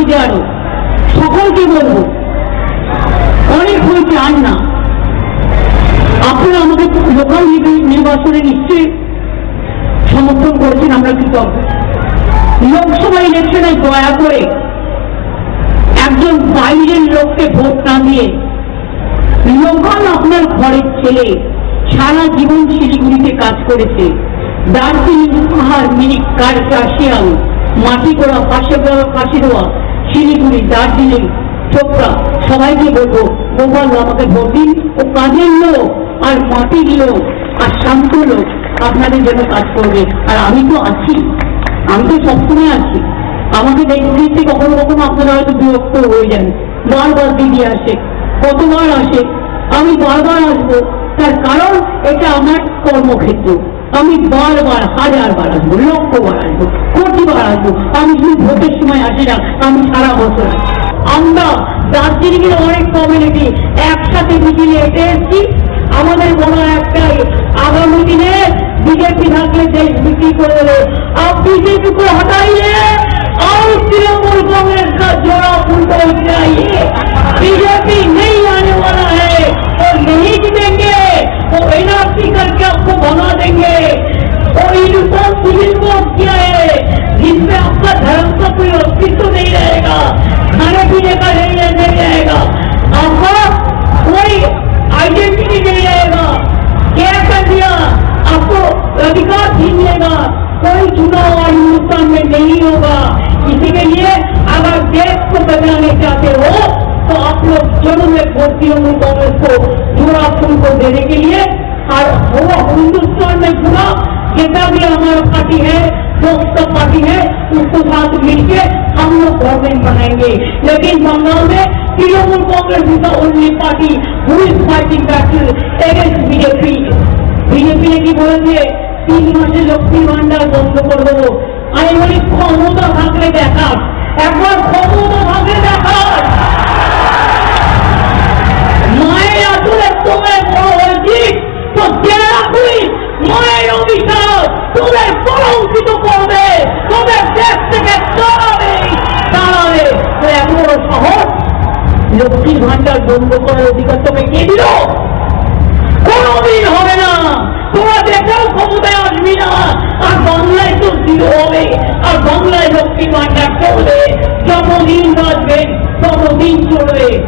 পার্টিতে দেওয়ারও সকলকে বলব, অনেক হয়েছে আর না। আপনারা আমাদের লোকাল নির্বাচনে নিশ্চয়ই সমর্থন করেছেন, আমরা কৃতজ্ঞ। লোকসভা ইলেকশনে দয়া করে একজন বাইরের লোককে ভোট না দিয়ে লোকাল আপনার ঘরের ছেলে সারা জীবন শিলিগুড়িতে কাজ করেছে। দার্জিলিং পাহাড়, মিনি কার কাশিয়াল মাটি করা পাশে করা ফাঁসি দেওয়া শিলিগুড়ি, দার্জিলিং, চোপড়া, সবাইকে বলব গোপাল আমাকে ভোট দিন ও কাজের লোক আর মাটির লোক আর শান্ত লোক আপনাদের জন্য কাজ করবে। আর আমি তো আছি, আমি তো সবসময় আছি। আমাকে দেখতে কখনো কখনো আপনারা হয়তো বিরক্ত হয়ে যান। বারবার দিদি আসে, কতবার আসে, আমি বারবার আসব। তার কারণ এটা আমার কর্মক্ষেত্র। আমি বারবার হাজার বার আসব লক্ষ বার আসব কোটি বার আসবো আমি শুধু ভোটের সময় আসি না আমি সারা বছর আসি। আমরা দার্জিলিং এর অনেক কমিউনিটি একসাথে মিছিলে হেঁটে এসেছি আমাদের বলা একটাই আগামী দিনে बीजेपी থাকলে देश बिक्री कर देवे अब बीजेपी को हटाइए और तृणमूल कांग्रेस का जोड़ा उनको गिराइए बीजेपी नहीं आने वाला है और नहीं जीतेंगे वो एनआरसी करके आपको भगा देंगे कोई अस्तित्व नहीं रहेगा। खाने पीने का नहीं नहीं रहेगा। आपका कोई आइडेंटिटी नहीं रहेगा। क्या कर दिया? आपको अधिकार छीन लेगा कोई चुनाव और हिंदुस्तान में नहीं होगा। इसी के लिए अगर देश को बचाने चाहते हो तो आप लोग ज़रूर एक वोट तृणमूल कांग्रेस को पूरा फूल को देने के लिए। और वो हिंदुस्तान में पूरा जितना भी हमारा पार्टी है जो सब पार्टी है उसको साथ मिलके हम लोग गवर्नमेंट बनाएंगे लेकिन बंगाल में Trinamool Congress is the only party who is fighting battle against BJP BJP নাকি বলেছে তিন মাসে লক্ষ্মী ভান্ডার বন্ধ করে দেবো আমি বলি ক্ষমতা থাকলে দেখাস একবার ক্ষমতা থাকলে দেখাস মায়ের আসলে তোদের বড় হয়েছিস তো জেনে রাখিস মায়ের অভিশাপ তোদের কলঙ্কিত করবে লক্ষ্মীর ভাণ্ডার বন্ধ করার অধিকার তোকে কে দিল? কোনদিন হবে না। তোরা দেখেও ক্ষমতায় আসবি না। আর বাংলায় তো জিরো হবে। আর বাংলায় লক্ষ্মী ভান্ডার চলবে যতদিন বাঁচবে, ততদিন চলবে।